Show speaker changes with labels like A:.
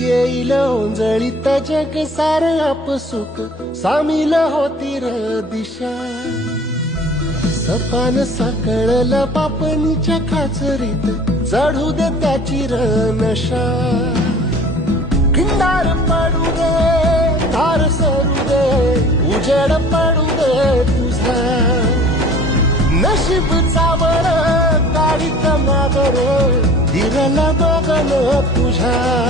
A: येईल ओंजळीत जग सार आपसुक सामील होती र दिशा. सपान सकळलं पापणीच्या खाचरीत. चढू दे त्याची र नशा किंदार पडू दे धार सरू दे उजेड पडू दे तुझा. नशीब चावळ गाडीत मागर दिरला बघन तुझा.